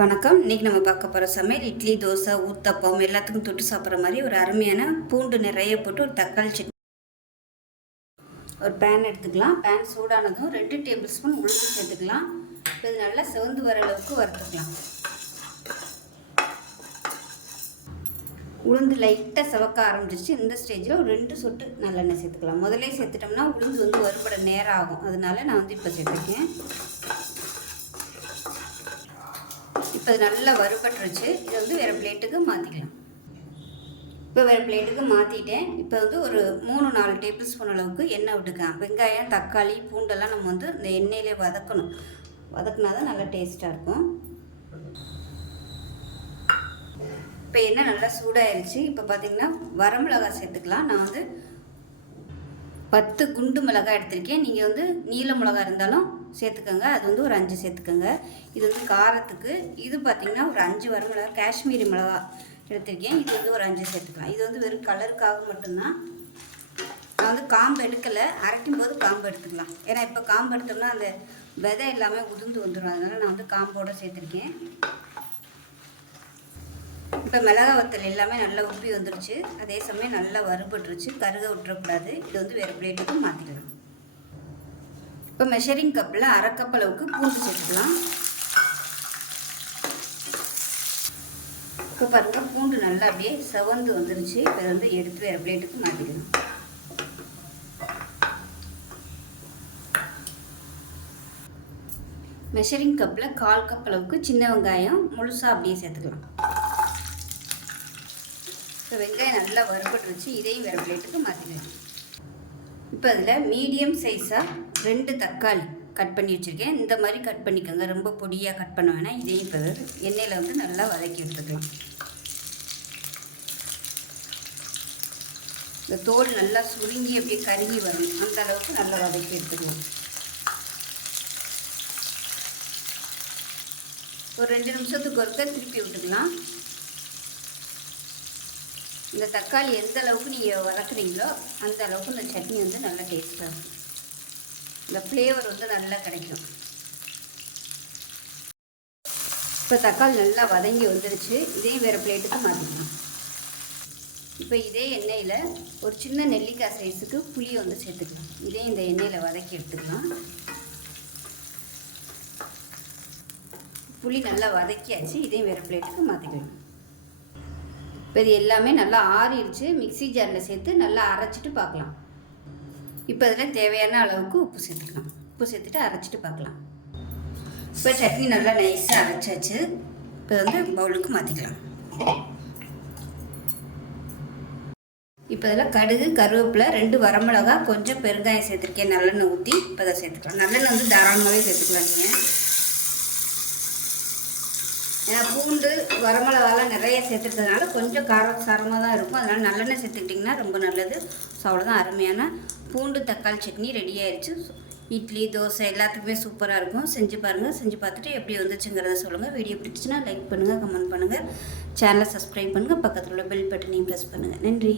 வணக்கம். இன்றைக்கி நம்ம பார்க்க போகிற சமையல் இட்லி, தோசை, ஊத்தப்பம் எல்லாத்துக்கும் தொட்டு சாப்பிட்ற மாதிரி ஒரு அருமையான பூண்டு நிறைய போட்டு ஒரு தக்காளி சட்னி. ஒரு பேன் எடுத்துக்கலாம். பேன் சூடானதும் 2 டேபிள் ஸ்பூன் உளுந்து சேர்த்துக்கலாம். இது நல்லா செவந்து வர அளவுக்கு வறுத்துக்கலாம். உளுந்து லைட்டாக செவக்க ஆரம்பிச்சிச்சு. இந்த ஸ்டேஜில் ஒரு 2 சொட்டு நல்லெண்ணெய் சேர்த்துக்கலாம். முதலே சேர்த்துட்டோம்னா உளுந்து வறுபட நேரம் ஆகும். அதனால நான் இப்போ சேர்த்துருக்கேன். இப்போ இது நல்லா வறுபட்டுருச்சு. இதை வேறு பிளேட்டுக்கு மாற்றிக்கலாம். இப்போ வேறு பிளேட்டுக்கு மாற்றிட்டேன். இப்போ ஒரு 3-4 டேபிள் ஸ்பூன் அளவுக்கு எண்ணெய் விட்டுக்கலாம். வெங்காயம், தக்காளி, பூண்டெல்லாம் நம்ம இந்த எண்ணெயிலே வதக்கணும். வதக்குனா தான் நல்லா டேஸ்ட்டாக இருக்கும். இப்போ எண்ணெய் நல்லா சூடாயிருச்சு. இப்போ பார்த்திங்கன்னா வரமிளகாய் சேர்த்துக்கலாம். நான் 10 குண்டு மிளகாய் எடுத்திருக்கேன். நீங்கள் நீல மிளகாய் இருந்தாலும் சேர்த்துக்கோங்க. அது ஒரு 5 சேர்த்துக்கோங்க. இது காரத்துக்கு. இது பார்த்திங்கன்னா ஒரு 5 வரமிளகாய் காஷ்மீரி மிளகாய் எடுத்திருக்கேன். இது ஒரு 5 சேர்த்துக்கலாம். இது வெறும் கலருக்காக மட்டும்தான். நான் காம்பு எடுக்கலை. அரைக்கும் போது காம்பு எடுத்துக்கலாம். ஏன்னா இப்போ காம்பு எடுத்தோம்னா அந்த விதை எல்லாமே உதிர்ந்து வந்துடும். அதனால் நான் காம்போடு சேர்த்துருக்கேன். இப்போ மிளகாய் வத்தல் எல்லாமே நல்லா உப்பி வந்துருச்சு. அதே சமயம் நல்லா வறுபட்டுருச்சு. கருக விட்டுறக்கூடாது. இது வேறு பிளேட்டுக்கு மாற்றிக்கலாம். இப்போ மெஷரிங் கப்பில் 1/2 கப் அளவுக்கு பூண்டு சேர்த்துக்கலாம். இப்போ பாருங்கள், பூண்டு நல்லா அப்படியே செவந்து வந்துருச்சு. இப்போ எடுத்து வேறு பிளேட்டுக்கு மாற்றிக்கலாம். மெஷரிங் கப்பில் 1/4 கப் அளவுக்கு சின்ன வெங்காயம் முழுசாக அப்படியே சேர்த்துக்கலாம். இப்போ வெங்காயம் நல்லா வறுபட்டுருச்சு. இதையும் வேறு பிளேட்டுக்கு மாற்றிக்கலாம். இப்போ அதில் மீடியம் சைஸாக 2 தக்காளி கட் பண்ணி வச்சுருக்கேன். இந்த மாதிரி கட் பண்ணிக்கோங்க. ரொம்ப பொடியாக கட் பண்ண வேணாம். இதையும் இப்போ எண்ணெயில் நல்லா வதக்கி எடுத்துக்கலாம். இந்த தோல் நல்லா சுருங்கி அப்படியே கருகி வரும். அந்த அளவுக்கு நல்லா வதக்கி எடுத்துக்கலாம். ஒரு 2 நிமிஷத்துக்கு ஒருக்க திருப்பி விட்டுக்கலாம். இந்த தக்காளி எந்த அளவுக்கு நீங்கள் வதக்குறீங்களோ அந்த அளவுக்கு இந்த சட்னி நல்லா டேஸ்ட்டாக இருக்கும். இந்த ஃப்ளேவர் நல்லா கிடைக்கும். இப்போ தக்காளி நல்லா வதங்கி வந்துடுச்சு. இதையும் வேறு பிளேட்டுக்கு மாற்றிக்கலாம். இப்போ இதே எண்ணெயில் ஒரு சின்ன நெல்லிக்காய் சைஸுக்கு புளியை சேர்த்துக்கலாம். இதையும் இந்த எண்ணெயில் வதக்கி எடுத்துக்கலாம். புளி நல்லா வதக்கியாச்சு. இதையும் வேறு பிளேட்டுக்கு மாற்றிக்கலாம். இப்போ இது எல்லாமே நல்லா ஆறிடுச்சு. மிக்ஸி ஜாரில் சேர்த்து நல்லா அரைச்சிட்டு பார்க்கலாம். இப்போ அதில் தேவையான அளவுக்கு உப்பு சேர்த்துக்கலாம். உப்பு சேர்த்துட்டு அரைச்சிட்டு பார்க்கலாம். இப்போ சட்னி நல்லா நைஸாக அரைச்சாச்சு. இப்போ பவுலுக்கு மாற்றிக்கலாம். இப்போ அதில் கடுகு, கருவேப்பிலை, 2 வரமிளகாய், கொஞ்சம் பெருங்காயம் சேர்த்துருக்கேன். நல்லெண்ணெய் ஊற்றி இப்போ அதை சேர்த்துக்கலாம். நல்லெண்ணெய் தாராளமாகவே சேர்த்துக்கலாம் நீங்கள். ஏன்னா பூண்டு வரமிளகாலாம் நிறைய சேர்த்துக்கிறதுனால கொஞ்சம் சாரமாக தான் இருக்கும். அதனால் நல்லெண்ணெய் சேர்த்துக்கிட்டிங்கன்னா ரொம்ப நல்லது. ஸோ அவ்வளோதான், அருமையான பூண்டு தக்காளி சட்னி ரெடி ஆயிடுச்சு. இட்லி, தோசை எல்லாத்துக்குமே சூப்பராக இருக்கும். செஞ்சு பாருங்கள். செஞ்சு பார்த்துட்டு எப்படி வந்துச்சுங்கிறத சொல்லுங்கள். வீடியோ பிடிச்சின்னா லைக் பண்ணுங்கள், கமெண்ட் பண்ணுங்கள், சேனலை சப்ஸ்கிரைப் பண்ணுங்கள், பக்கத்தில் உள்ள பெல் பட்டனையும் ப்ரெஸ் பண்ணுங்கள். நன்றி.